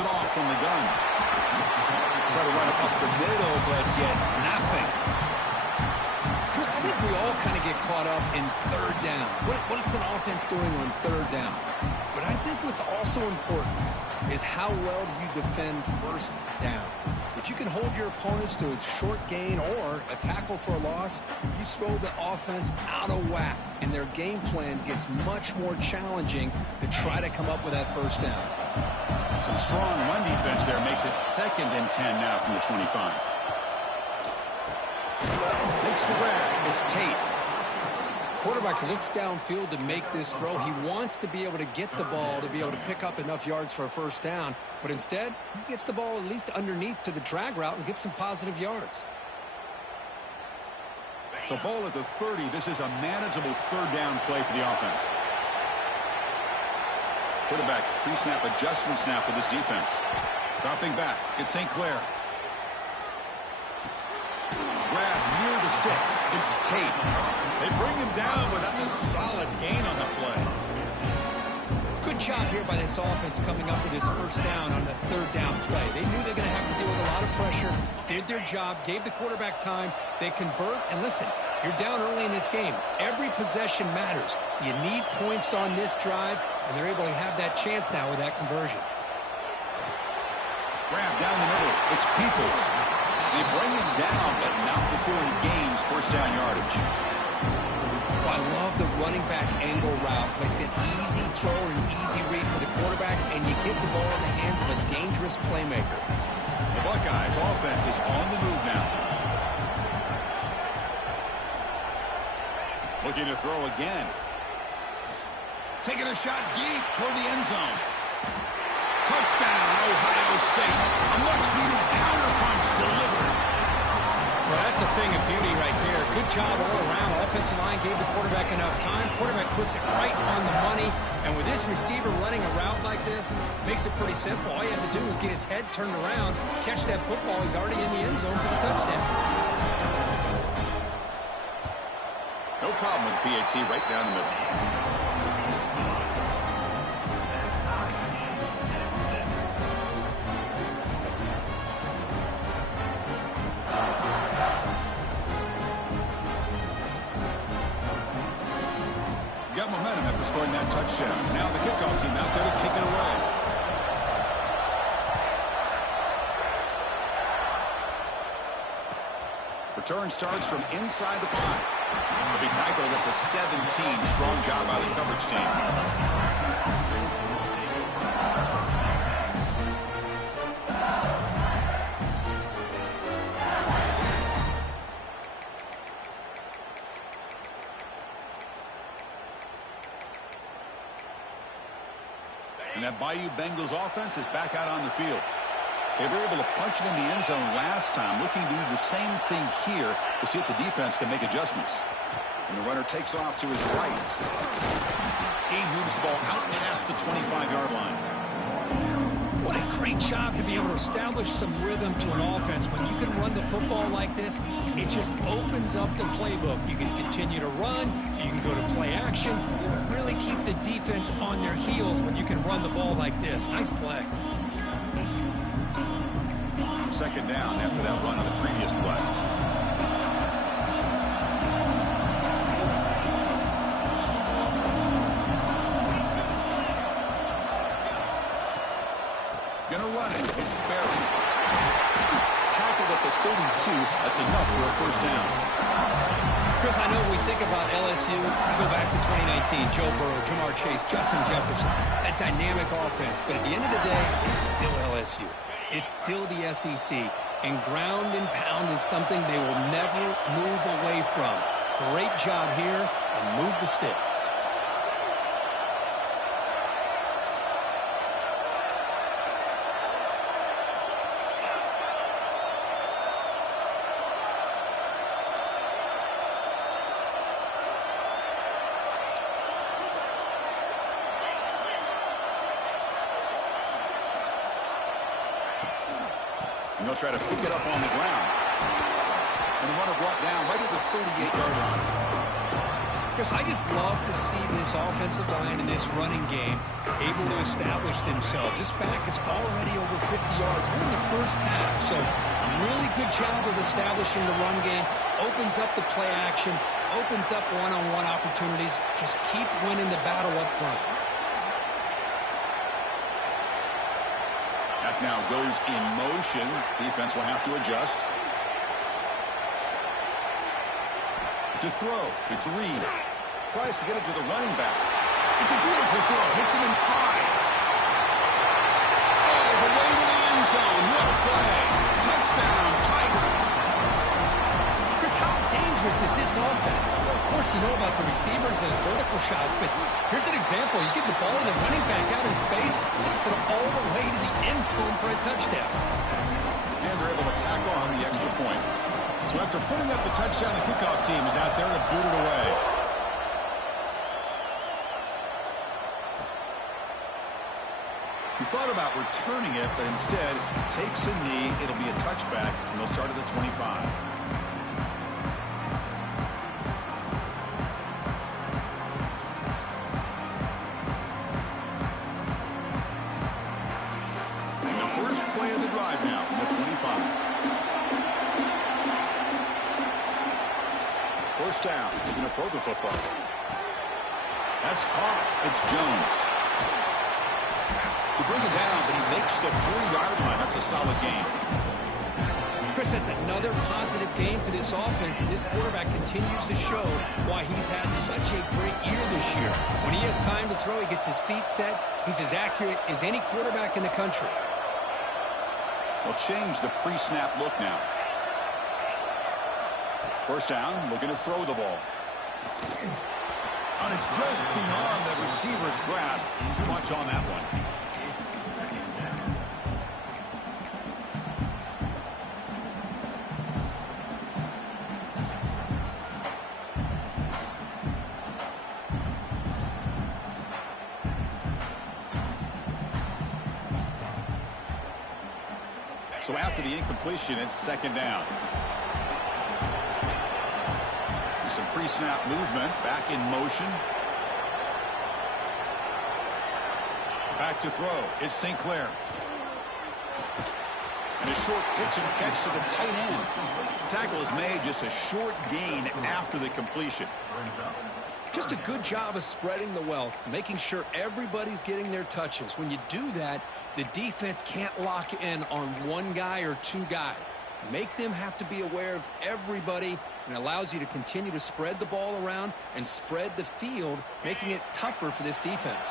it off from the gun. Try to run it up the middle, but get nothing. Chris, I think we all kind of get caught up in third down. What is an offense doing on third down? But I think what's also important is how well do you defend first down. If you can hold your opponents to a short gain or a tackle for a loss, you throw the offense out of whack, and their game plan gets much more challenging to try to come up with that first down. Some strong run defense there makes it 2nd and 10 now from the 25. Makes the grab. It's Tate. Quarterback looks downfield to make this throw. He wants to be able to get the ball to be able to pick up enough yards for a first down, but instead, he gets the ball at least underneath to the drag route and gets some positive yards. So ball at the 30. This is a manageable third down play for the offense. Quarterback pre-snap adjustments now for this defense. Dropping back. It's St. Clair. Grab near the sticks. It's Tate. They bring him down, but that's a solid gain on the play. Good job here by this offense coming up with this first down on the third down play. They knew they were going to have to deal with a lot of pressure, did their job, gave the quarterback time. They convert, and listen, you're down early in this game. Every possession matters. You need points on this drive, and they're able to have that chance now with that conversion. Grab down the middle. It's Peoples. They bring him down, but not before he gains first down yardage. I love the running back angle route. It's an easy throw and easy read for the quarterback, and you get the ball in the hands of a dangerous playmaker. The Buckeyes offense is on the move now. Looking to throw again. Taking a shot deep toward the end zone. Touchdown, Ohio State. A much-needed counterpunch delivered. Well, that's a thing of beauty right there. Good job all around. Offensive line gave the quarterback enough time. Quarterback puts it right on the money. And with this receiver running a route like this, makes it pretty simple. All you have to do is get his head turned around, catch that football. He's already in the end zone for the touchdown. No problem with PAT right down the middle. Got momentum after scoring that touchdown. Now the kickoff team out there to kick it away. Return starts from inside the 5. They'll be tackled at the 17. Strong job by the coverage team. And that Bayou Bengals offense is back out on the field. They were able to punch it in the end zone last time, looking to do the same thing here to see if the defense can make adjustments. And the runner takes off to his right. He moves the ball out past the 25-yard line. What a great job to be able to establish some rhythm to an offense. When you can run the football like this, it just opens up the playbook. You can continue to run, you can go to play action, but really keep the defense on their heels when you can run the ball like this. Nice play. Second down after that run on the previous play. Gonna run it. It's Barry. Tackled at the 32. That's enough for a first down. Chris, I know when we think about LSU, we go back to 2019. Joe Burrow, Jamar Chase, Justin Jefferson. That dynamic offense. But at the end of the day, it's still LSU. It's still the SEC. And ground and pound is something they will never move away from. Great job here, and move the sticks. And they'll try to pick it up on the ground. And the runner brought down right at the 38-yard line. Chris, I just love to see this offensive line and this running game able to establish themselves. This back is already over 50 yards. We're in the first half, so a really good job of establishing the run game. Opens up the play action, opens up one-on-one opportunities. Just keep winning the battle up front. That now goes in motion. Defense will have to adjust. To throw, it's Reed. Tries to get it to the running back. It's a beautiful throw. Hits him in stride. All the way to the end zone. What a play. Touchdown, Tigers. Chris, how dangerous is this offense? Well, of course, you know about the receivers, those vertical shots, but here's an example. You give the ball to the running back out in space, takes it all the way to the end zone for a touchdown. And they're able to tack on the extra point. So after putting up the touchdown, the kickoff team is out there to boot it away. He thought about returning it, but instead takes a knee. It'll be a touchback, and they'll start at the 25. And the first play of the drive now from the 25. First down. They're going to throw the football. That's caught. It's Jones. They bring it down, but he makes the 4-yard line. That's a solid game. Chris, that's another positive game for this offense, and this quarterback continues to show why he's had such a great year this year. When he has time to throw, he gets his feet set. He's as accurate as any quarterback in the country. They'll change the pre-snap look now. First down, looking to throw the ball. And it's just beyond the receiver's grasp. Too much on that one. So after the incompletion, it's second down. Some pre-snap movement, back in motion. Back to throw. It's St. Clair. And a short pitch and catch to the tight end. Tackle is made, just a short gain after the completion. Just a good job of spreading the wealth, making sure everybody's getting their touches. When you do that, the defense can't lock in on one guy or two guys. Make them have to be aware of everybody, and allows you to continue to spread the ball around and spread the field, making it tougher for this defense.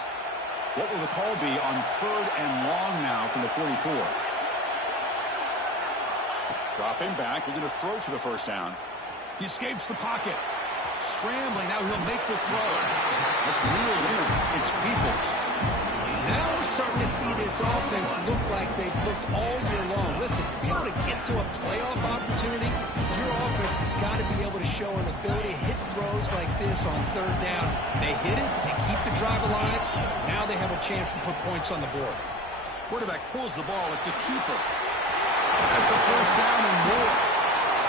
What will the call be on 3rd and long now from the 44? Dropping back, looking to throw for the first down. He escapes the pocket. Scrambling, now he'll make the throw. That's real weird. It's Peoples. Now we're starting to see this offense look like they've looked all year long. Listen, to be able to get to a playoff opportunity, your offense has got to be able to show an ability to hit throws like this on 3rd down. They hit it, they keep the drive alive. Now they have a chance to put points on the board. Quarterback pulls the ball. It's a keeper. Has the first down and more.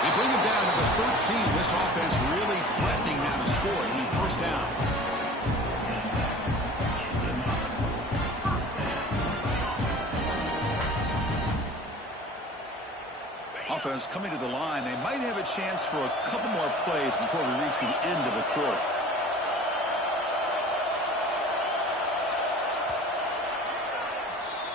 They bring him down to the 13. This offense really threatening now to score. He first down. Offense coming to the line. They might have a chance for a couple more plays before we reach the end of the quarter.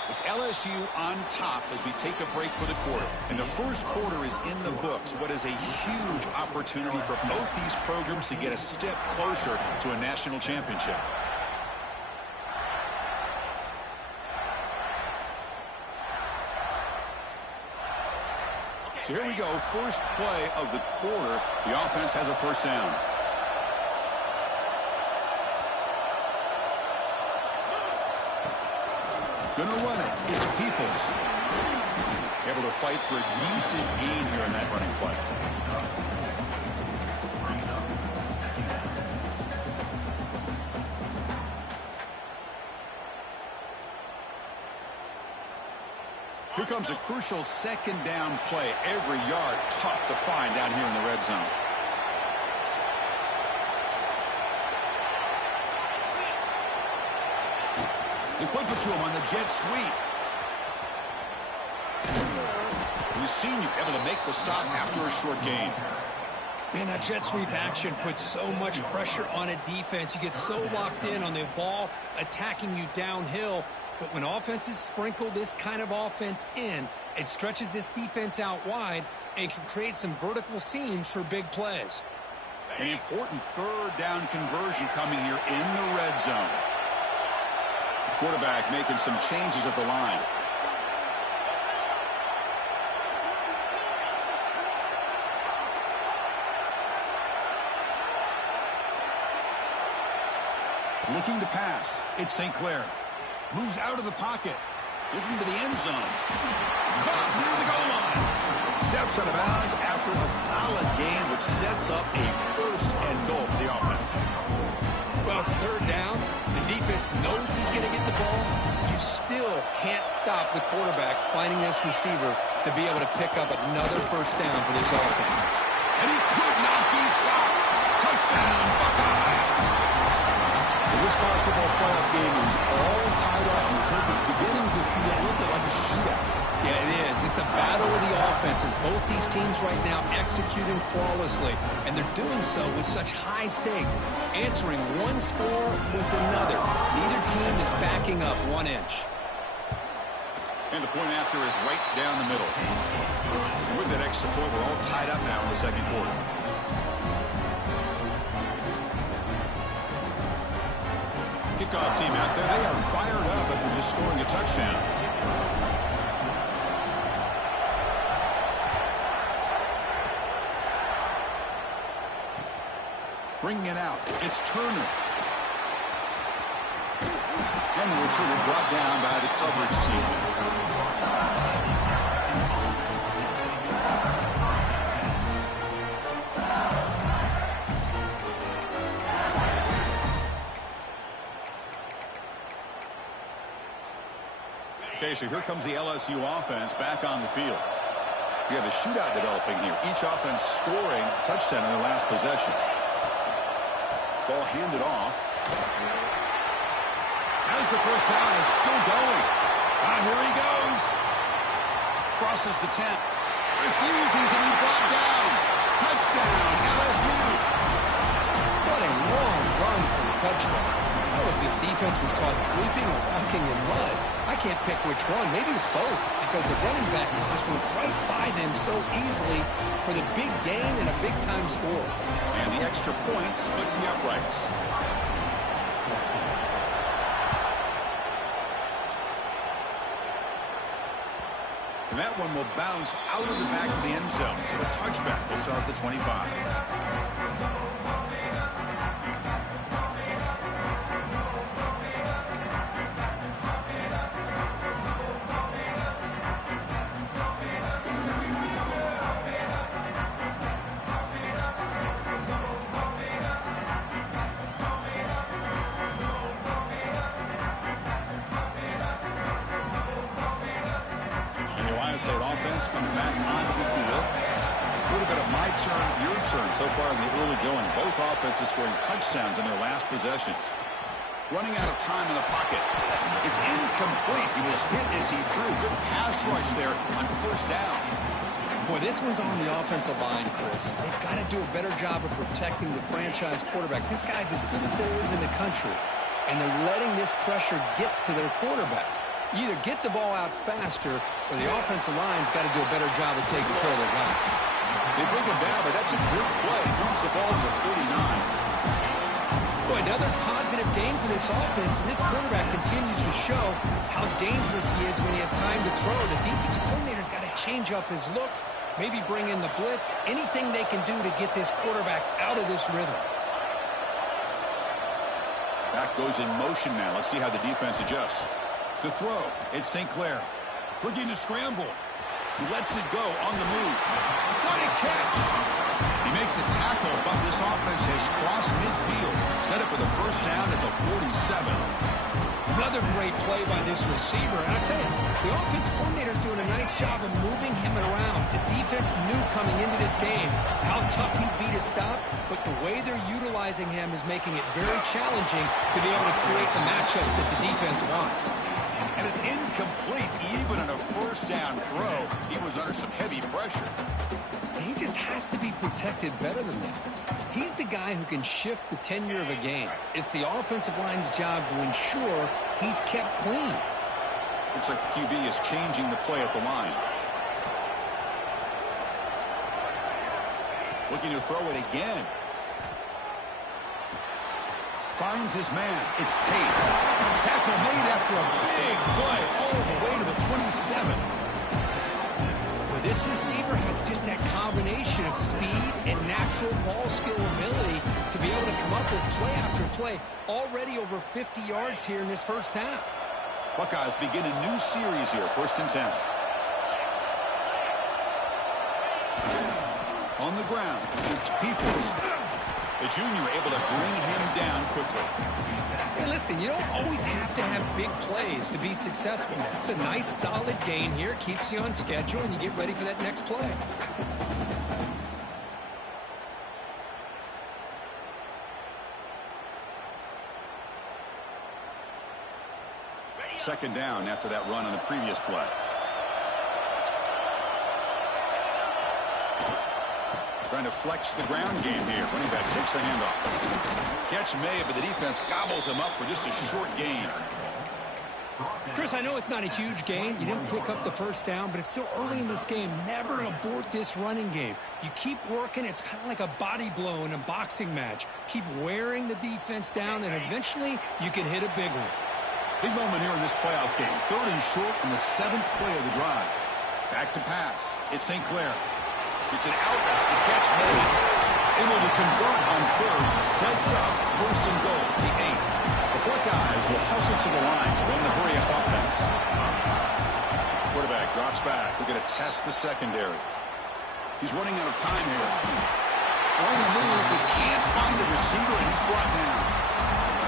It's LSU on top as we take a break for the quarter. And the first quarter is in the books. What is a huge opportunity for both these programs to get a step closer to a national championship. So here we go, first play of the quarter. The offense has a first down. Gonna run it. It's Peoples. Able to fight for a decent gain here in that running play. Here comes a crucial second down play. Every yard tough to find down here in the red zone. They flip it to him on the jet sweep. And the senior able to make the stop after a short gain. Man, that jet sweep action puts so much pressure on a defense. You get so locked in on the ball attacking you downhill. But when offenses sprinkle this kind of offense in, it stretches this defense out wide and can create some vertical seams for big plays. An important third down conversion coming here in the red zone. Quarterback making some changes at the line. Looking to pass. It's St. Clair. Moves out of the pocket. Looking to the end zone. Caught near the goal line. Steps out of bounds after a solid gain, which sets up a first and goal for the offense. Well, it's third down. The defense knows he's going to get the ball. You still can't stop the quarterback finding this receiver to be able to pick up another first down for this offense. And he could not be stopped. Touchdown, Buckeyes. This college football playoff game is all tied up. And Kirk, it's beginning to feel a little bit like a shootout. Yeah, it is. It's a battle of the offenses. Both these teams right now executing flawlessly, and they're doing so with such high stakes, answering one score with another. Neither team is backing up 1 inch. And the point after is right down the middle. And with that extra point, we're all tied up now in the second quarter. Kickoff team out there, they are fired up after just scoring a touchdown. Bringing it out, it's Turner. And the returner brought down by the coverage team. Okay, so here comes the LSU offense back on the field. We have a shootout developing here. Each offense scoring a touchdown in their last possession. Ball handed off. As the first down is still going. Here he goes. Crosses the 10. Refusing to be brought down. Touchdown, LSU. What a long run for a touchdown. I don't know if this defense was caught sleeping or walking in mud. I can't pick which one. Maybe it's both, because the running back just went right by them so easily for the big gain and a big-time score. And the extra point splits the uprights. And that one will bounce out of the back of the end zone. So a touchback will start at the 25. State offense comes back onto the field. A little bit of my turn, your turn so far in the early going. Both offenses scoring touchdowns in their last possessions. Running out of time in the pocket. It's incomplete. He was hit as he threw. Good pass rush there on first down. Boy, this one's on the offensive line, Chris. They've got to do a better job of protecting the franchise quarterback. This guy's as good as there is in the country, and they're letting this pressure get to their quarterback. You either get the ball out faster, or the offensive line's got to do a better job of taking care of their guy. They bring him down, but that's a good play. Moves the ball to the 39. Boy, another positive game for this offense, and this quarterback continues to show how dangerous he is when he has time to throw. The defensive coordinator's got to change up his looks, maybe bring in the blitz, anything they can do to get this quarterback out of this rhythm. Back goes in motion now. Let's see how the defense adjusts. To throw, it's St. Clair. Looking to scramble. He lets it go on the move. What a catch! He made the tackle, but this offense has crossed midfield. Set up with a first down at the 47. Another great play by this receiver. And I tell you, the offense coordinator is doing a nice job of moving him around. The defense knew coming into this game how tough he'd be to stop, but the way they're utilizing him is making it very challenging to be able to create the matchups that the defense wants. And it's incomplete. Even on a first down throw, he was under some heavy pressure. He just has to be protected better than that. He's the guy who can shift the tenure of a game. It's the offensive line's job to ensure he's kept clean. Looks like the QB is changing the play at the line. Looking to throw it again. Finds his man. It's Tate. Tackle made after a big play all the way to the 27. Well, this receiver has just that combination of speed and natural ball skill ability to be able to come up with play after play. Already over 50 yards here in this first half. Buckeyes begin a new series here. 1st and 10. On the ground, it's Peoples. The junior able to bring him down quickly. Hey, listen, you don't always have to have big plays to be successful. It's a nice, solid gain here. Keeps you on schedule, and you get ready for that next play. Second down after that run on the previous play. Trying to flex the ground game here. Running back takes the handoff. Catch made, but the defense gobbles him up for just a short gain. Chris, I know it's not a huge gain. You didn't pick up the first down, but it's still early in this game. Never abort this running game. You keep working. It's kind of like a body blow in a boxing match. Keep wearing the defense down, and eventually you can hit a big one. Big moment here in this playoff game. 3rd and short in the 7th play of the drive. Back to pass. It's St. Clair. It's an out route. The catch made. Able to convert on 3rd. Sets up 1st and goal. The 8. The Buckeyes will hustle to the line to run the hurry-up offense. Quarterback drops back. We're going to test the secondary. He's running out of time here. On the move, but can't find the receiver, and he's brought down.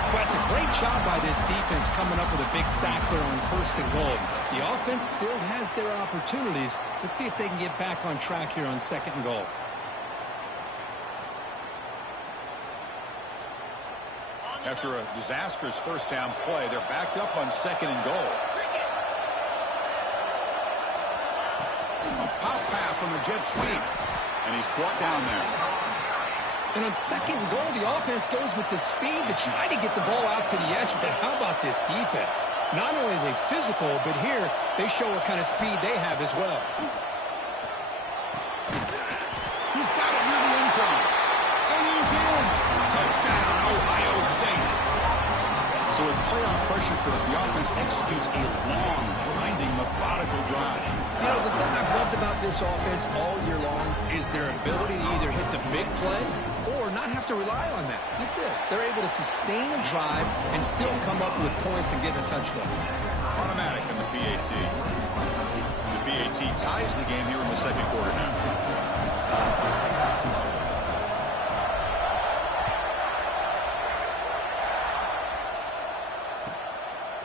Well, it's a great job by this defense coming up with a big sack there on 1st and goal. The offense still has their opportunities. Let's see if they can get back on track here on 2nd and goal. After a disastrous first down play, they're back up on 2nd and goal. A pop pass on the jet sweep, and he's brought down there. And on 2nd and goal, the offense goes with the speed to try to get the ball out to the edge. But how about this defense? Not only are they physical, but here they show what kind of speed they have as well. He's got it near the end zone. And he's in. Touchdown, Ohio State. So with playoff pressure curve, the offense executes a long, grinding, methodical drive. You know, the thing I've loved about this offense all year long is their ability to either hit the big play or not have to rely on that. Like this, they're able to sustain a drive and still come up with points and get a touchdown. Automatic in the PAT. The PAT ties the game here in the 2nd quarter now.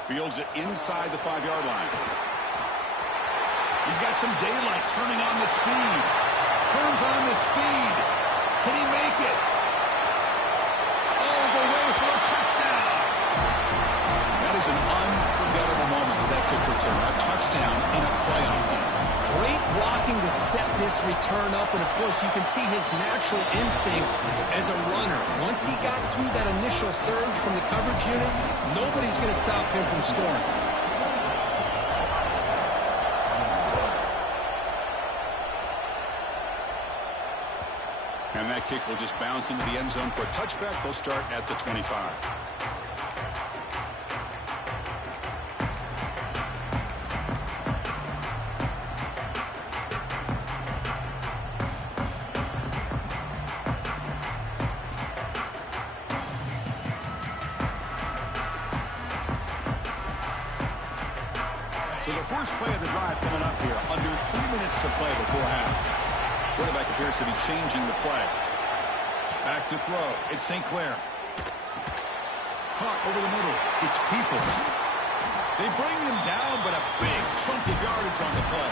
Fields it inside the 5-yard line. He's got some daylight turning on the speed. Turns on the speed. Can he make it? All the way for a touchdown. That is an unforgettable moment for that kick return. A touchdown in a playoff game. Great blocking to set this return up, and of course you can see his natural instincts as a runner. Once he got through that initial surge from the coverage unit, nobody's going to stop him from scoring. And that kick will just bounce into the end zone for a touchback. They'll start at the 25. So the first play of the drive coming up here. Under 3 minutes to play before half. Quarterback appears to be changing the play. Back to throw. It's St. Clair. Caught over the middle. It's Peoples. They bring him down, but a big chunk of yardage on the play.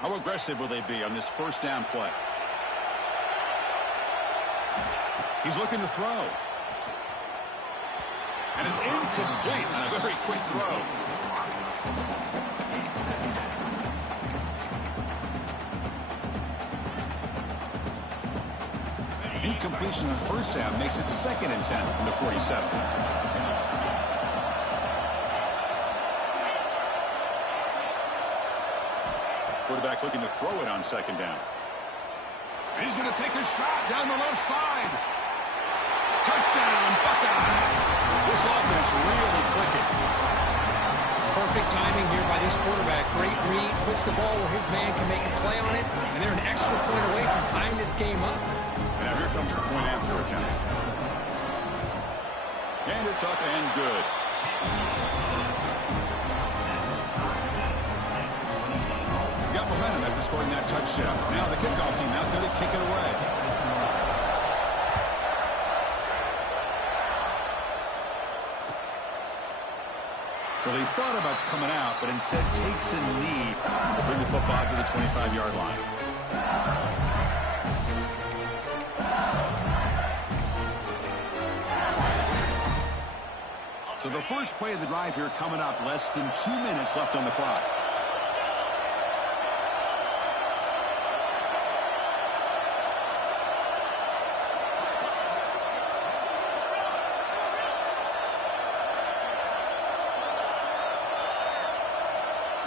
How aggressive will they be on this first down play? He's looking to throw. And it's incomplete on a very quick throw. Incompletion on first down makes it 2nd and 10 from the 47. Quarterback looking to throw it on 2nd down. And he's going to take a shot down the left side. Touchdown, Buckeyes. This offense really clicking. Perfect timing here by this quarterback. Great read, puts the ball where his man can make a play on it, and they're an extra point away from tying this game up. And now here comes the point after attempt. And it's up and good. Got momentum after scoring that touchdown. Now the kickoff team out there to kick it away. Well, he thought about coming out, but instead takes a knee to bring the football to the 25-yard line. So the first play of the drive here coming up, less than 2 minutes left on the clock.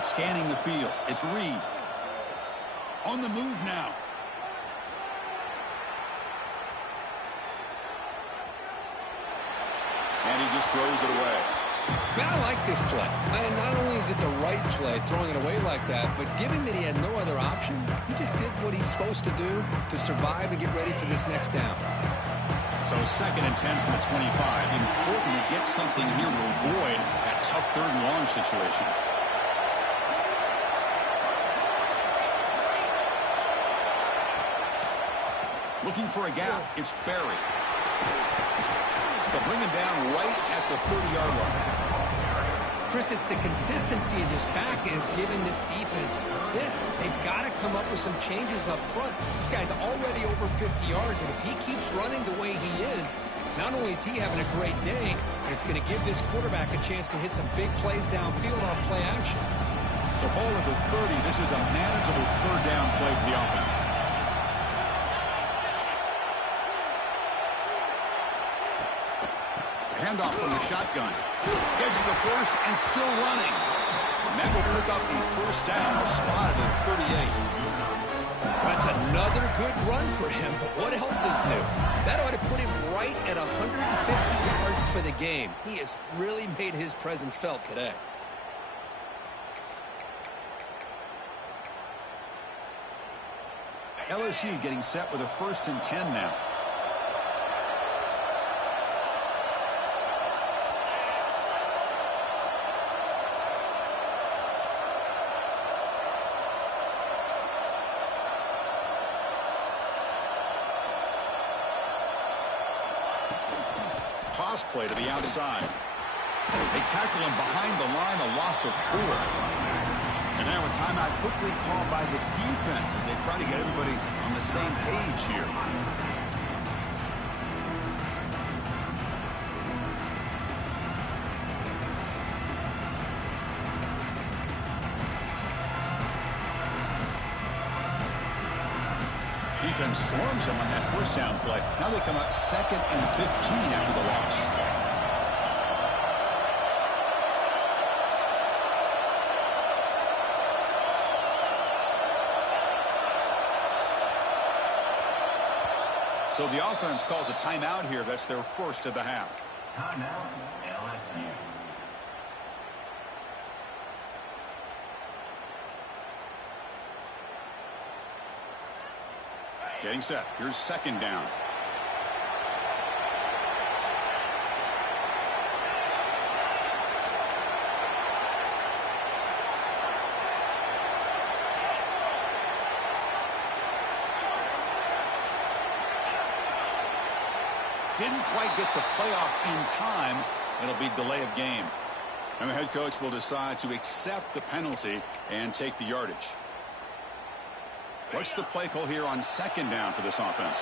Scanning the field. It's Reed. On the move now. And he just throws it away. Man, I like this play. And not only is it the right play, throwing it away like that, but given that he had no other option, he just did what he's supposed to do to survive and get ready for this next down. So 2nd and 10 from the 25. Important to get something here to avoid that tough 3rd and long situation. Looking for a gap. It's Barry. They'll bring him down right at the 30-yard line. Chris, it's the consistency of this back is giving this defense fits. They've got to come up with some changes up front. This guy's already over 50 yards, and if he keeps running the way he is, not only is he having a great day, but it's going to give this quarterback a chance to hit some big plays downfield off play action. So ball at the 30. This is a manageable 3rd down play for the offense. Handoff from the shotgun. Gets the first and still running. And that will pick up the first down, spotted at 38. That's another good run for him, but what else is new? That ought to put him right at 150 yards for the game. He has really made his presence felt today. LSU getting set with a 1st and 10 now. Toss play to the outside. They tackle him behind the line, a loss of 4. And now a timeout quickly called by the defense as they try to get everybody on the same page here. Defense swarms him on that first down play. Now they come up 2nd and 15 after the loss. So the offense calls a timeout here. That's their first of the half. Timeout, LSU. Getting set. Here's 2nd down. Didn't quite get the playoff in time. It'll be delay of game. And the head coach will decide to accept the penalty and take the yardage. What's the play call here on second down for this offense?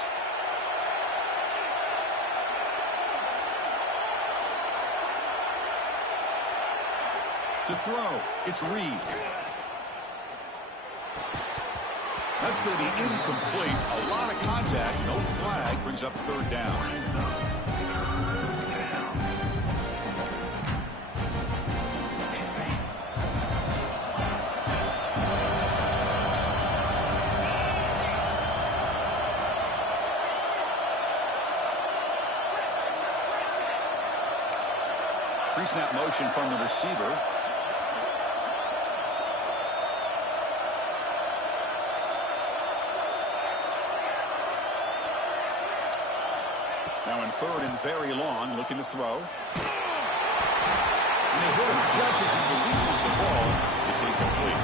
To throw, it's Reed. That's going to be incomplete. A lot of contact, no flag, brings up third down. Pre-snap motion from the receiver. Now in third and very long, looking to throw. And they hit him just as he releases the ball. It's incomplete.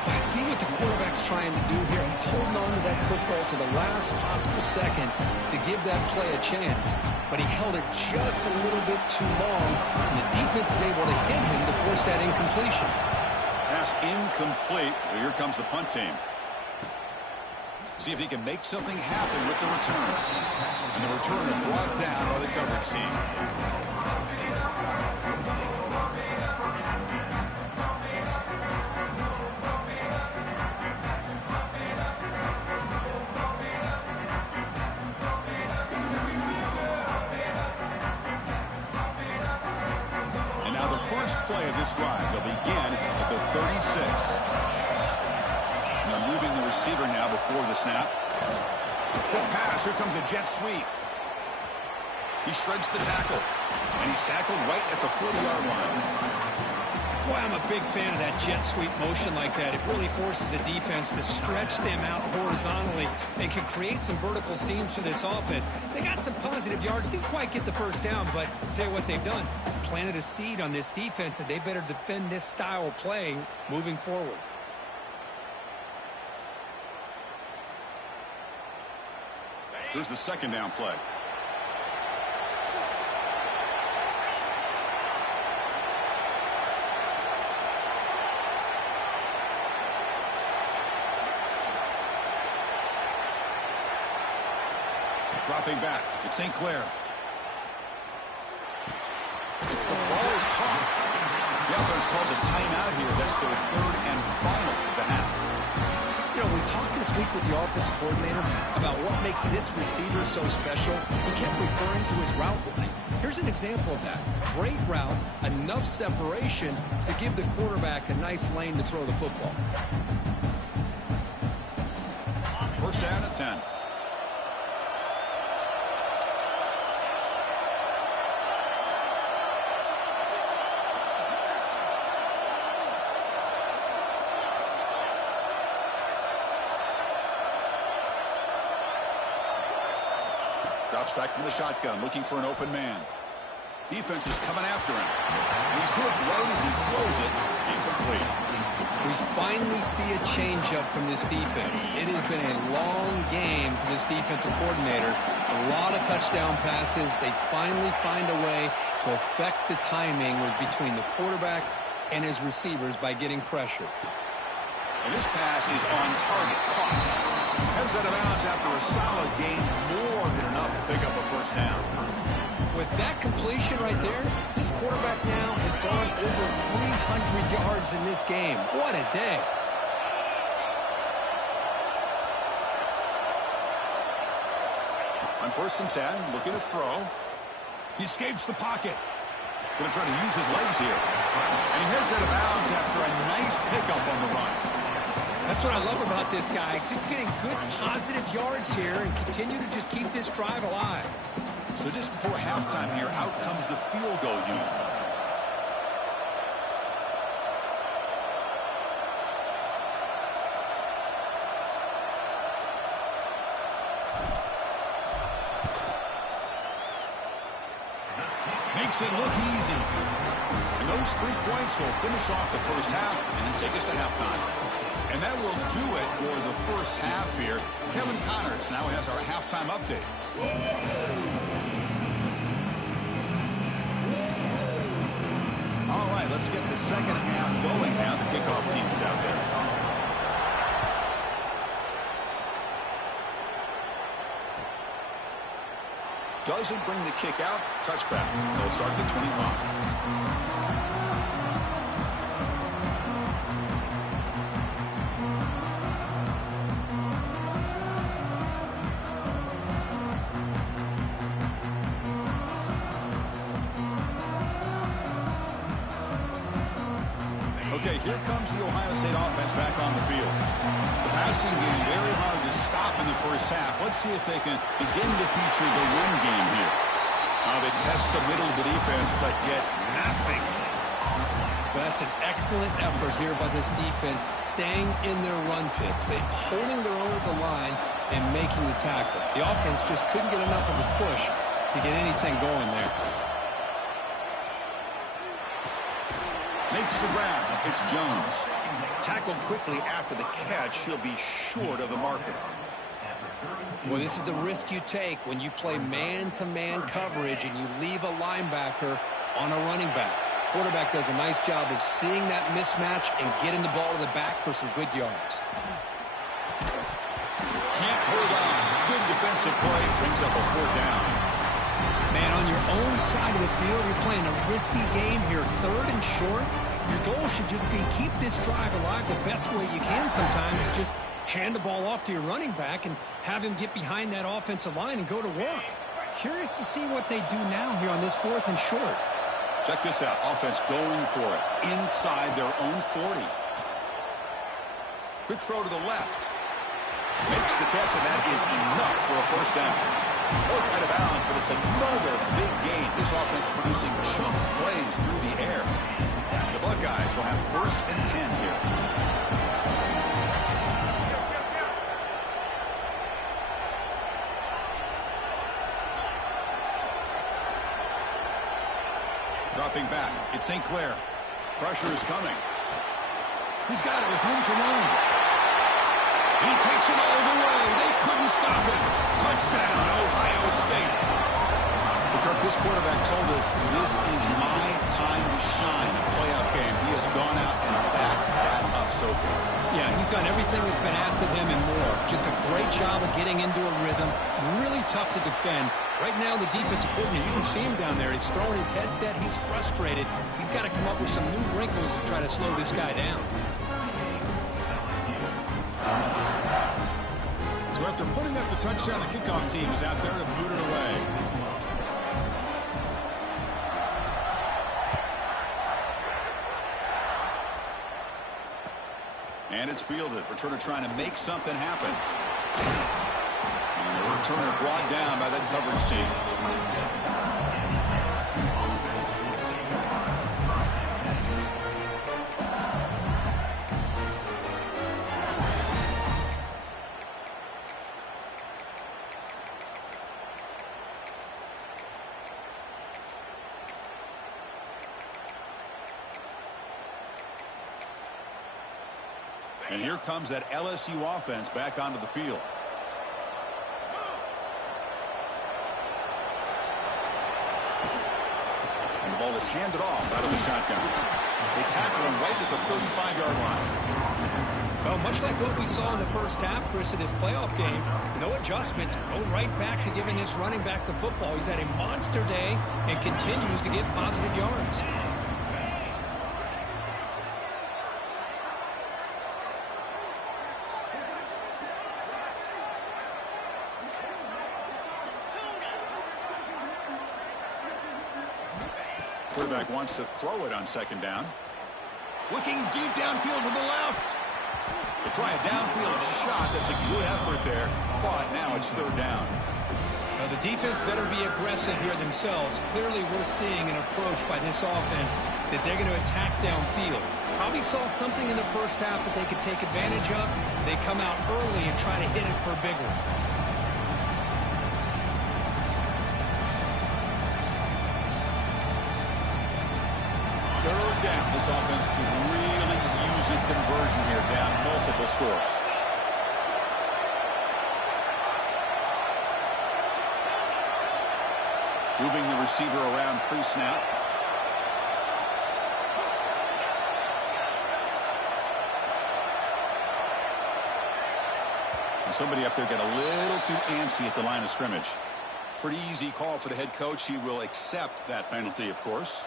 I see what the quarterback's trying to do here. He's holding on to that football to the last possible second to give that play a chance. But he held it just a little bit too long, and the defense is able to hit him to force that incompletion. Pass incomplete. Well, here comes the punt team. See if he can make something happen with the return. And the returner brought down by the coverage team. And now the first play of this drive. They'll begin at the 36. They're moving the receiver now before the snap. Good pass. Here comes a jet sweep. He shreds the tackle. And he's tackled right at the 40-yard line. Boy, I'm a big fan of that jet sweep motion like that. It really forces the defense to stretch them out horizontally and can create some vertical seams for this offense. They got some positive yards. Didn't quite get the first down, but I'll tell you what they've done. Planted a seed on this defense that they better defend this style of play moving forward. Here's the second down play. Dropping back. It's St. Clair. The ball is caught. The offense calls a timeout here. That's their third and final of the half. You know, we talked this week with the offensive coordinator about what makes this receiver so special. He kept referring to his route running. Here's an example of that. Great route, enough separation to give the quarterback a nice lane to throw the football. First down at 10. Drops back from the shotgun, looking for an open man. Defense is coming after him. He's hit right as he throws it. Incomplete. We finally see a changeup from this defense. It has been a long game for this defensive coordinator. A lot of touchdown passes. They finally find a way to affect the timing between the quarterback and his receivers by getting pressure. And this pass is on target. Caught. Heads out of bounds after a solid game. More than enough to pick up a first down. With that completion right there, this quarterback now has gone over 300 yards in this game. What a day. On first and 10, looking to throw. He escapes the pocket. Going to try to use his legs here. And he heads out of bounds after a nice pickup on the run. That's what I love about this guy. Just getting good positive yards here and continue to just keep this drive alive. So just before halftime here, out comes the field goal unit. Makes it look easy. And those 3 points will finish off the first half and take us to halftime. And that will do it for the first half here. Kevin Connors now has our halftime update. All right, let's get the second half going now. The kickoff team is out there. Doesn't bring the kick out. Touchback. They'll start at the 25. Okay, here comes the Ohio State offense back on the field. The passing game very hard to stop in the first half. Let's see if they can begin to feature the run game here. They test the middle of the defense, but get nothing. That's an excellent effort here by this defense, staying in their run fits. They holding their own at the line and making the tackle. The offense just couldn't get enough of a push to get anything going there. Makes the grab. It's Jones. Tackled quickly after the catch. He'll be short of the marker. Well, this is the risk you take when you play man-to-man coverage and you leave a linebacker on a running back. Quarterback does a nice job of seeing that mismatch and getting the ball to the back for some good yards. Can't hold on. Good defensive play. Brings up a 4th down. Man, on your own side of the field, you're playing a risky game here. 3rd and short. Your goal should just be keep this drive alive the best way you can sometimes. Just hand the ball off to your running back and have him get behind that offensive line and go to work. Curious to see what they do now here on this 4th and short. Check this out. Offense going for it inside their own 40. Quick throw to the left. Makes the catch, and that is enough for a 1st down. Out of bounds, but it's another big gain. This offense producing chunk plays through the air. The Buckeyes will have 1st and 10 here. Dropping back. It's St. Clair. Pressure is coming. He's got it with room to run. He takes it all the way. They couldn't stop him. Touchdown, Ohio State. Kirk, this quarterback told us this is my time to shine. A playoff game. He has gone out and backed that up so far. Yeah, he's done everything that's been asked of him and more. Just a great job of getting into a rhythm. Really tough to defend. Right now, the defensive coordinator, you can see him down there. He's throwing his headset. He's frustrated. He's got to come up with some new wrinkles to try to slow this guy down. So after putting up the touchdown, the kickoff team is out there to boot it away. And it's fielded. Returner trying to make something happen. And the returner brought down by that coverage team. And here comes that LSU offense back onto the field. And the ball is handed off out of the shotgun. They tackle him right at the 35-yard line. Well, much like what we saw in the first half, Chris, of this playoff game, no adjustments, go right back to giving this running back the football. He's had a monster day and continues to get positive yards. Quarterback wants to throw it on 2nd down. Looking deep downfield to the left. They try a downfield shot. That's a good effort there. But now it's 3rd down. Now the defense better be aggressive here themselves. Clearly we're seeing an approach by this offense that they're going to attack downfield. Probably saw something in the first half that they could take advantage of. They come out early and try to hit it for a big one. Third down. This offense could really use easy conversion here, down multiple scores. Moving the receiver around pre-snap. And somebody up there got a little too antsy at the line of scrimmage. Pretty easy call for the head coach. He will accept that penalty, of course.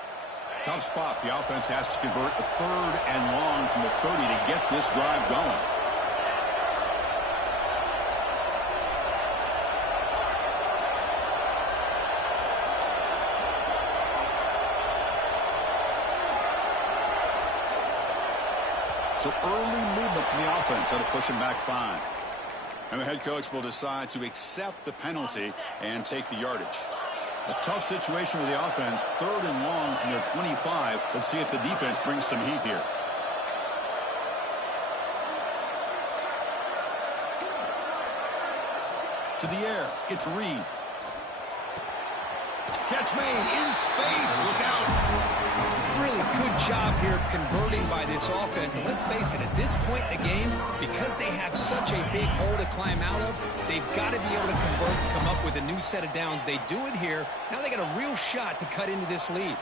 Tough spot. The offense has to convert a 3rd and long from the 30 to get this drive going. So early movement from the offense. That'll push him back 5. And the head coach will decide to accept the penalty and take the yardage. A tough situation for the offense. 3rd and long from their 25. Let's see if the defense brings some heat here. To the air. It's Reed. Catch made in space. Look out. Really good job here of converting by this offense. And let's face it, at this point in the game, because they have such a big hole to climb out of, they've got to be able to convert and come up with a new set of downs. They do it here. Now they got a real shot to cut into this lead.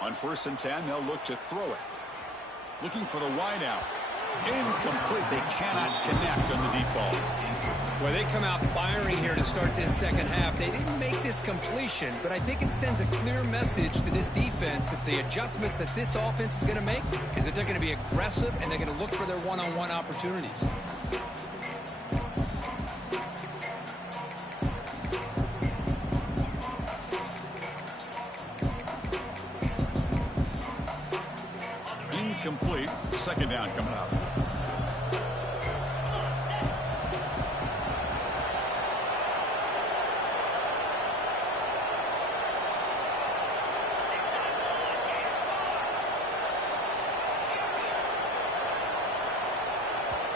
On 1st and 10, they'll look to throw it. Looking for the wideout. Incomplete. They cannot connect on the deep ball. Well, they come out firing here to start this second half. They didn't make this completion, but I think it sends a clear message to this defense that the adjustments that this offense is going to make is that they're going to be aggressive and they're going to look for their one-on-one opportunities. Incomplete. 2nd down coming up.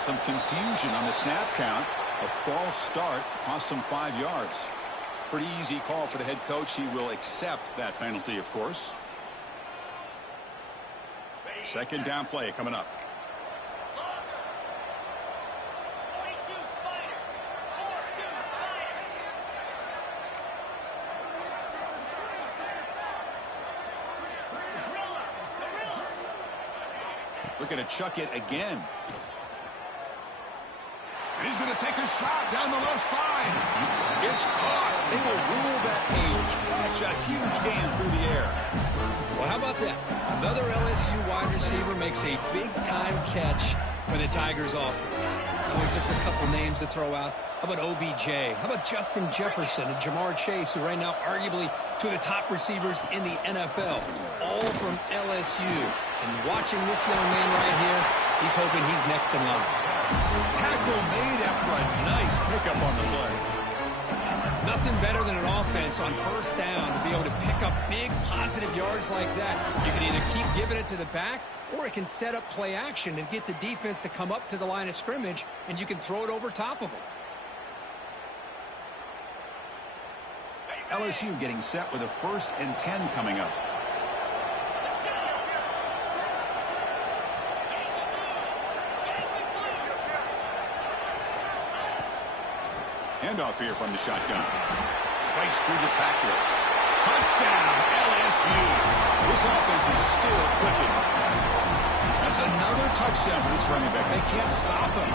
Some confusion on the snap count. A false start cost them 5 yards. Pretty easy call for the head coach. He will accept that penalty, of course. 2nd down play coming up. Looking to chuck it again. And he's going to take a shot down the left side. It's caught. They will rule that a catch. A huge gain through the air. Well, how about that? Another LSU wide receiver makes a big-time catch for the Tigers offense. Just a couple names to throw out. How about OBJ? How about Justin Jefferson and Jamar Chase, who right now arguably two of the top receivers in the NFL, all from LSU. And watching this young man right here, he's hoping he's next in line. Tackle made after a nice pickup on the play. Nothing better than an offense on 1st down to be able to pick up big positive yards like that. You can either keep giving it to the back, or it can set up play action and get the defense to come up to the line of scrimmage, and you can throw it over top of them. LSU getting set with a 1st and 10 coming up. Handoff here from the shotgun. Fights through the tackler. Touchdown, LSU. This offense is still clicking. That's another touchdown for this running back. They can't stop him.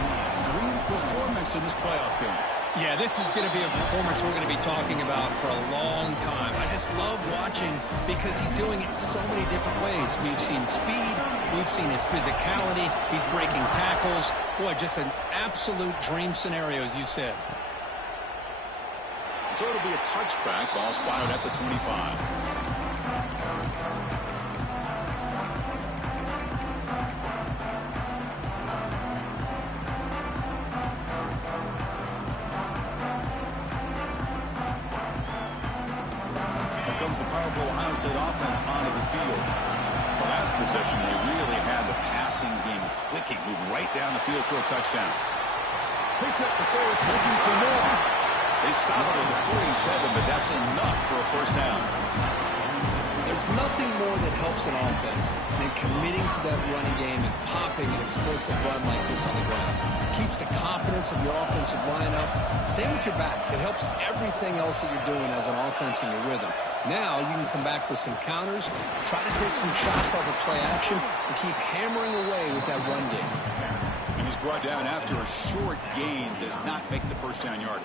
Dream performance in this playoff game. Yeah, this is going to be a performance we're going to be talking about for a long time. I just love watching because he's doing it in so many different ways. We've seen speed. We've seen his physicality. He's breaking tackles. Boy, just an absolute dream scenario, as you said. So it'll be a touchback. Ball spotted at the 25. Here comes the powerful Ohio State offense onto the field. The last possession, they really had the passing game clicking, move right down the field for a touchdown. Picks up the first, looking for more. They stop it with 47, but that's enough for a first down. There's nothing more that helps an offense than committing to that running game and popping an explosive run like this on the ground. It keeps the confidence of your offensive line up. Same with your back. It helps everything else that you're doing as an offense in your rhythm. Now you can come back with some counters, try to take some shots off of play action, and keep hammering away with that run game. And he's brought down after a short gain, does not make the first down yardage.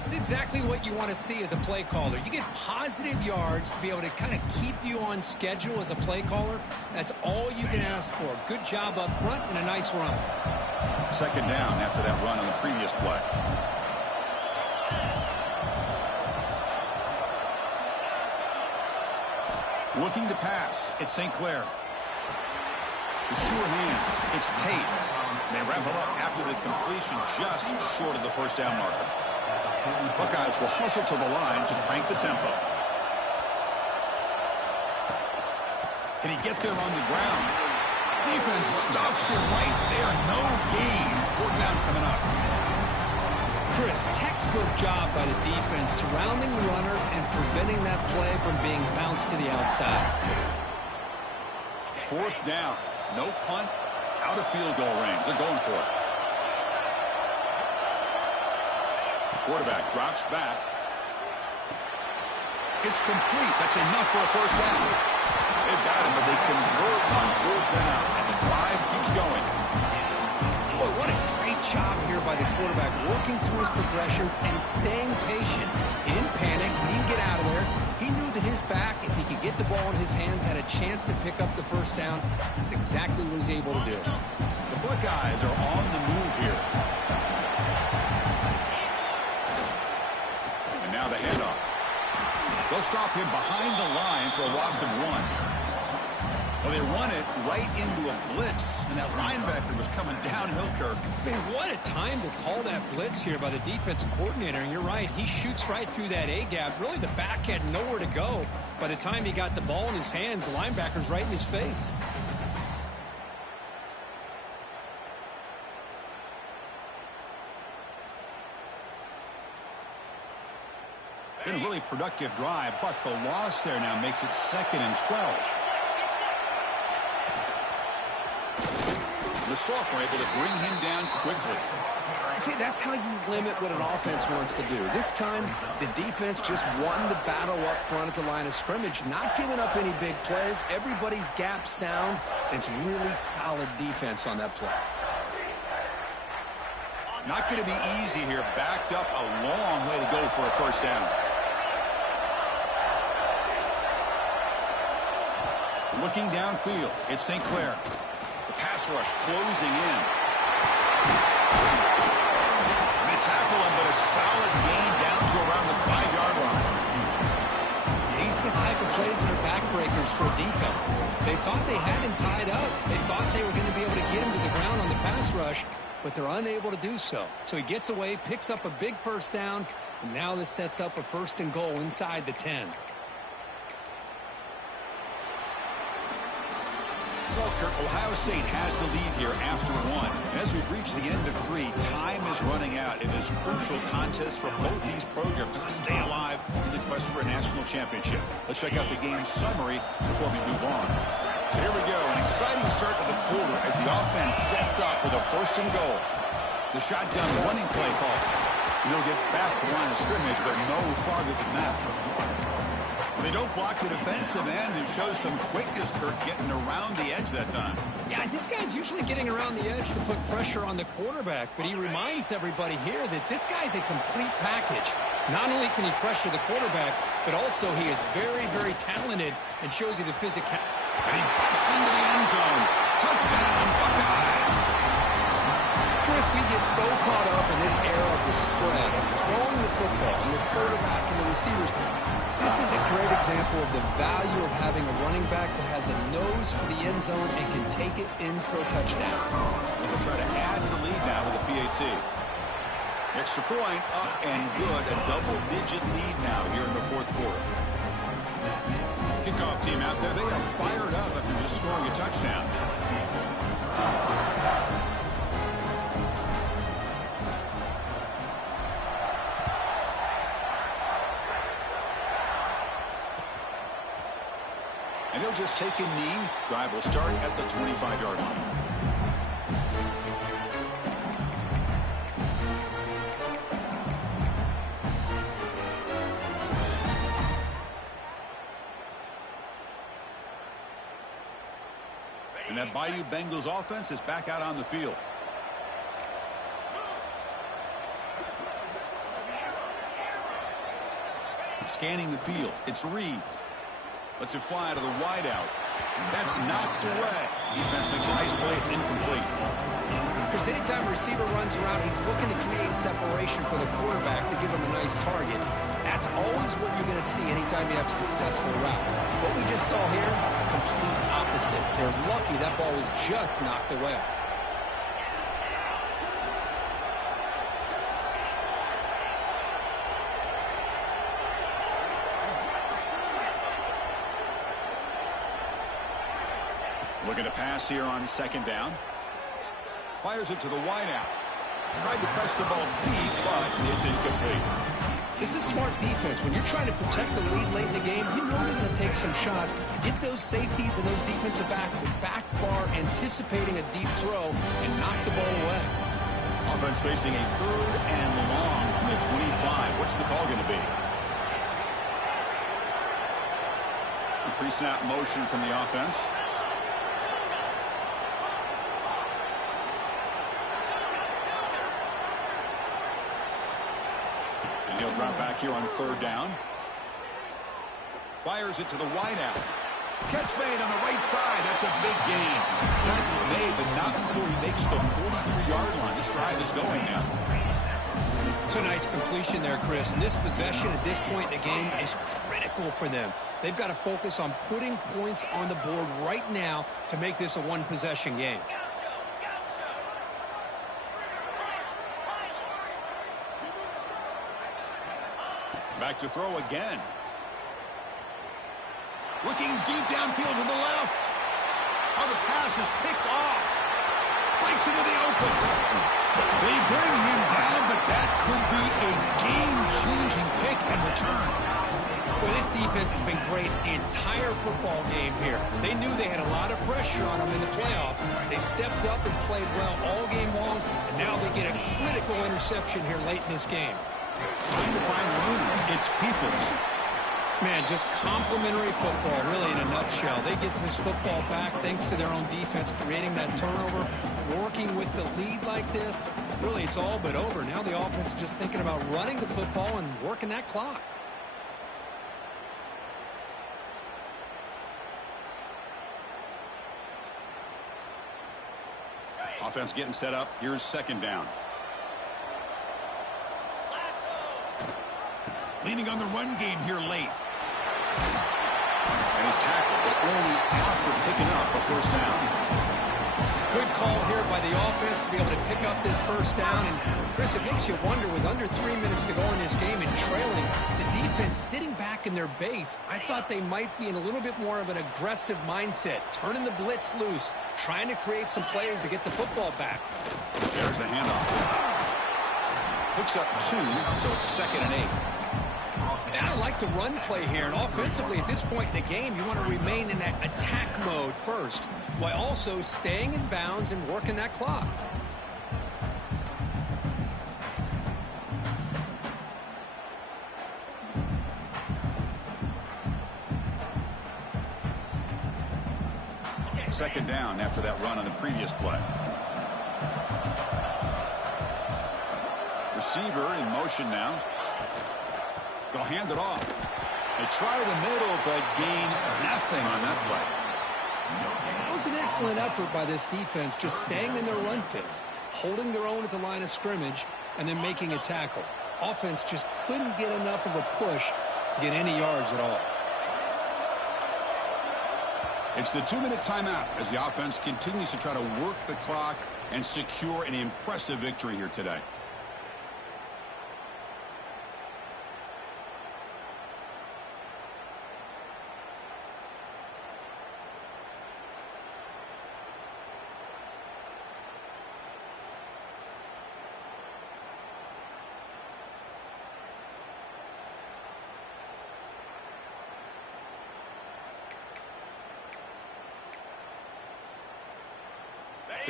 It's exactly what you want to see as a play caller. You get positive yards to be able to kind of keep you on schedule as a play caller. That's all you can ask for. Good job up front and a nice run. Second down after that run on the previous play. Looking to pass, it's St. Clair. The sure hands, it's Tate. They wrap him up after the completion just short of the first down marker. Buckeyes will hustle to the line to crank the tempo. Can he get there on the ground? Defense stuffs him right there. No gain. Fourth down coming up. Chris, textbook job by the defense surrounding the runner and preventing that play from being bounced to the outside. Fourth down. No punt. Out of field goal range. They're going for it. Quarterback drops back. It's complete. That's enough for a first down. They've got him, but they convert on fourth down, and the drive keeps going. Boy, what a great job here by the quarterback, working through his progressions and staying patient. He didn't panic. He didn't get out of there. He knew that his back, if he could get the ball in his hands, had a chance to pick up the first down. That's exactly what he's able to do. The Buckeyes are on the move here. Now the handoff. They'll stop him behind the line for a loss of 1. Well, they run it right into a blitz, and that linebacker was coming downhill, Kirk. Man, what a time to call that blitz here by the defensive coordinator. And you're right, he shoots right through that A-gap. Really, the back had nowhere to go. By the time he got the ball in his hands, the linebacker's right in his face. Been a really productive drive, but the loss there now makes it 2nd and 12. The sophomore able to bring him down quickly. See, that's how you limit what an offense wants to do. This time, the defense just won the battle up front at the line of scrimmage, not giving up any big plays. Everybody's gap sound. It's really solid defense on that play. Not going to be easy here. Backed up a long way to go for a first down. Looking downfield, it's St. Clair. The pass rush closing in. They tackle him, but a solid gain down to around the 5-yard line. These are the type of plays that are backbreakers for a defense. They thought they had him tied up. They thought they were going to be able to get him to the ground on the pass rush, but they're unable to do so. So he gets away, picks up a big first down, and now this sets up a 1st and goal inside the 10. Well, Kirk, Ohio State has the lead here after 1. As we've reached the end of 3, time is running out in this crucial contest for both these programs to stay alive in the quest for a national championship. Let's check out the game summary before we move on. Here we go, an exciting start to the quarter as the offense sets up with a 1st and goal. The shotgun running play call. They'll get back to the line of scrimmage, but no farther than that. They don't block the defensive end and show some quickness, Kirk, getting around the edge that time. Yeah, this guy's usually getting around the edge to put pressure on the quarterback, but he reminds everybody here that this guy's a complete package. Not only can he pressure the quarterback, but also he is very, very talented and shows you the physicality. And he busts into the end zone. Touchdown, Buckeyes. Chris, we get so caught up in this era of the spread, of throwing the football, and the quarterback and the receivers. This is a great example of the value of having a running back that has a nose for the end zone and can take it in for a touchdown. They'll try to add to the lead now with a PAT. Extra point, up and good. A double-digit lead now here in the 4th quarter. kickoff team out there. They are fired up after just scoring a touchdown. And he'll just take a knee. Drive will start at the 25-yard line. And that Bayou Bengals offense is back out on the field. Scanning the field. It's Reed. Lets it fly to the wideout. That's knocked away. Defense makes a nice play. It's incomplete. Chris, anytime a receiver runs around, he's looking to create separation for the quarterback to give him a nice target. That's always what you're going to see anytime you have a successful route. What we just saw here, complete opposite. They're lucky that ball was just knocked away. Looking to pass here on second down. Fires it to the wideout. Tried to press the ball deep, but it's incomplete. This is smart defense. When you're trying to protect the lead late in the game, you know they're going to take some shots. Get those safeties and those defensive backs back far, anticipating a deep throw, and knock the ball away. Offense facing a third and long from the 25. What's the call going to be? A pre-snap motion from the offense. He'll drop back here on third down. Fires it to the wideout. Catch made on the right side. That's a big gain. Tackle's made, but not before he makes the 43-yard line. This drive is going now. It's a nice completion there, Chris. And this possession at this point in the game is critical for them. They've got to focus on putting points on the board right now to make this a one-possession game. Back to throw again. Looking deep downfield to the left. Oh, the pass is picked off. Breaks into the open. They bring him down, but that could be a game-changing pick and return. Well, this defense has been great the entire football game here. They knew they had a lot of pressure on them in the playoff. They stepped up and played well all game long, and now they get a critical interception here late in this game. Trying to find room. It's Peoples. Man, just complimentary football, really, in a nutshell. They get this football back thanks to their own defense, creating that turnover, working with the lead like this. Really, it's all but over. Now the offense is just thinking about running the football and working that clock. Offense getting set up. Here's second down. Leaning on the run game here late. And he's tackled, but only after picking up a first down. Good call here by the offense to be able to pick up this first down. And, Chris, it makes you wonder, with under 3 minutes to go in this game and trailing, the defense sitting back in their base, I thought they might be in a little bit more of an aggressive mindset, turning the blitz loose, trying to create some plays to get the football back. There's the handoff. Picks up 2, so it's 2nd and 8. And I like the run play here, and offensively at this point in the game, you want to remain in that attack mode first, while also staying in bounds and working that clock. Second down after that run on the previous play. Receiver in motion now. They'll hand it off. They try the middle, but gain nothing on that play. That was an excellent effort by this defense, just staying in their run fits, holding their own at the line of scrimmage, and then making a tackle. Offense just couldn't get enough of a push to get any yards at all. It's the 2-minute timeout as the offense continues to try to work the clock and secure an impressive victory here today.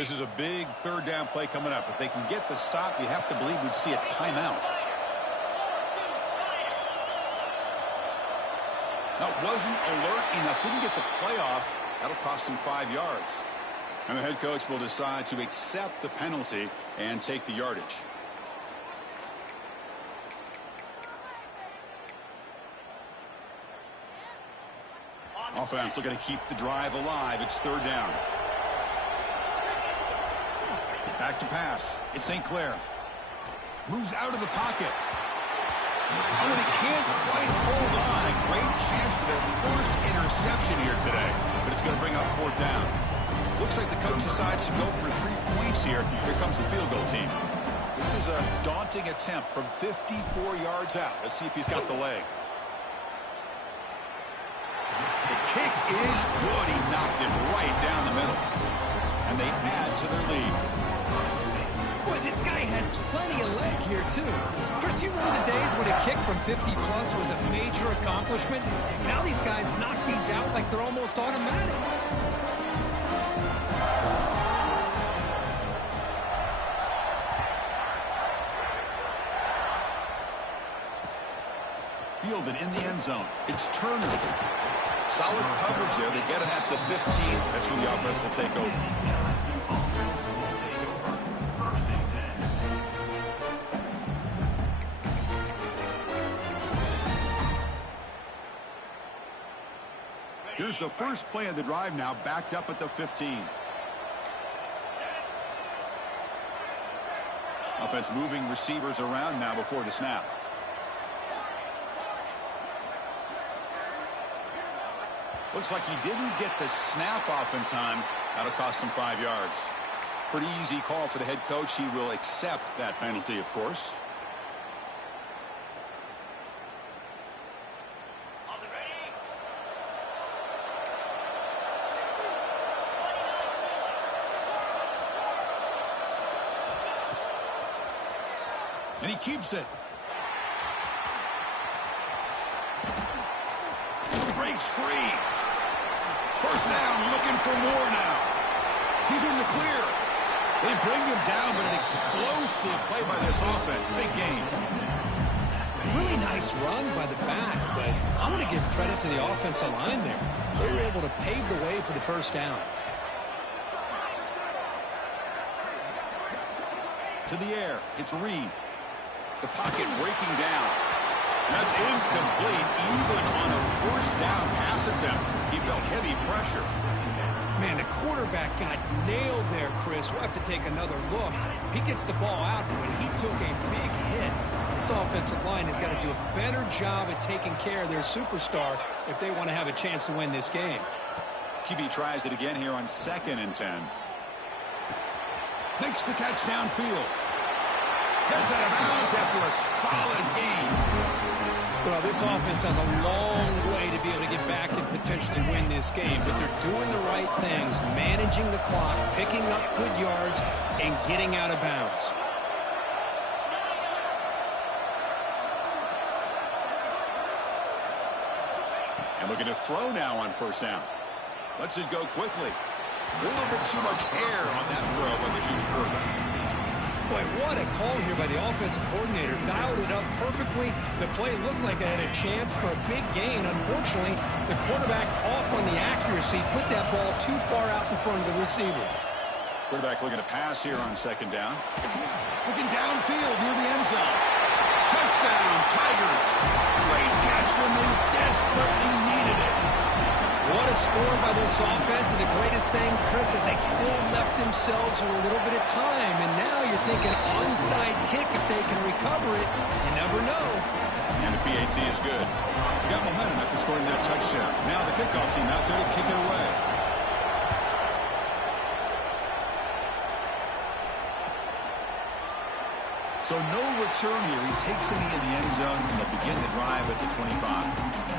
This is a big third down play coming up. If they can get the stop, you have to believe we'd see a timeout. That wasn't alert enough. Didn't get the play off. That'll cost him 5 yards. And the head coach will decide to accept the penalty and take the yardage. Offense looking to keep the drive alive. It's third down. Back to pass. It's St. Clair. Moves out of the pocket. Oh, and he can't quite hold on. A great chance for their first interception here today. But it's going to bring up fourth down. Looks like the coach decides to go for 3 points here. Here comes the field goal team. This is a daunting attempt from 54 yards out. Let's see if he's got the leg. The kick is good. He knocked it right down the middle. And they add to their lead. Boy, this guy had plenty of leg here, too. Chris, you remember the days when a kick from 50-plus was a major accomplishment? Now these guys knock these out like they're almost automatic. Fielded in the end zone. It's Turner. Solid coverage there. They get him at the 15. That's where the offense will take over. Here's the first play of the drive now, backed up at the 15. Offense moving receivers around now before the snap. Looks like he didn't get the snap off in time. That'll cost him 5 yards. Pretty easy call for the head coach. He will accept that penalty, of course. And he keeps it. Breaks free. First down, looking for more now. He's in the clear. They bring him down, but an explosive play by this offense. Big game. Really nice run by the back, but I'm going to give credit to the offensive line there. They were able to pave the way for the first down. To the air. It's Reed. The pocket breaking down. That's incomplete. Even on a first down pass attempt, he felt heavy pressure. Man, the quarterback got nailed there, Chris. We'll have to take another look. He gets the ball out, but he took a big hit. This offensive line has got to do a better job at taking care of their superstar if they want to have a chance to win this game. QB tries it again here on 2nd and 10. Makes the catch downfield. Gets out of bounds after a solid game. Well, this offense has a long way to be able to get back and potentially win this game, but they're doing the right things, managing the clock, picking up good yards, and getting out of bounds. And looking to throw now on first down. Lets it go quickly. A little bit too much air on that throw by the junior quarterback. Boy, what a call here by the offensive coordinator. Dialed it up perfectly. The play looked like it had a chance for a big gain. Unfortunately, the quarterback off on the accuracy, put that ball too far out in front of the receiver. Quarterback looking to pass here on 2nd down. Looking downfield near the end zone. Touchdown, Tigers. Great catch when they desperately needed it. What a score by this offense, and the greatest thing, Chris, is they still left themselves a little bit of time, and now you're thinking onside kick if they can recover it. You never know. And the PAT is good. Got momentum after scoring that touchdown. Now the kickoff team out there to kick it away. So no return here. He takes it in the end zone, and they'll begin the drive at the 25.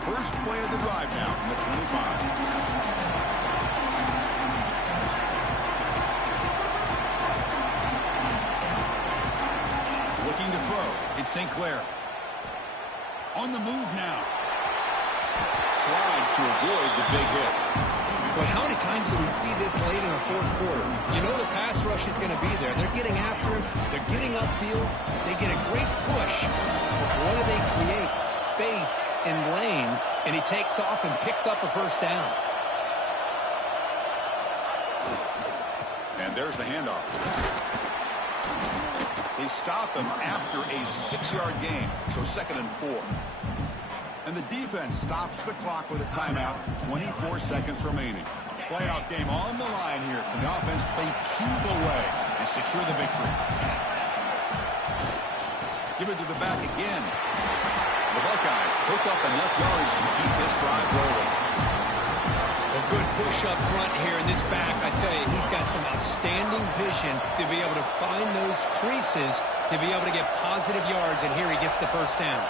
First play of the drive now from the 25. It's St. Clair. On the move now. Slides to avoid the big hit. Well, how many times do we see this late in the fourth quarter? You know the pass rush is going to be there. They're getting after him. They're getting upfield. They get a great push. What do they create? Space in lanes, and he takes off and picks up a first down. And there's the handoff. They stop him after a 6-yard gain, so 2nd and 4. And the defense stops the clock with a timeout. 24 seconds remaining. Playoff game on the line here. Can the offense play key the way and secure the victory? Give it to the back again. The Buckeyes pick up enough yards to keep this drive rolling. A good push up front here in this back. I tell you, he's got some outstanding vision to be able to find those creases, to be able to get positive yards, and here he gets the first down.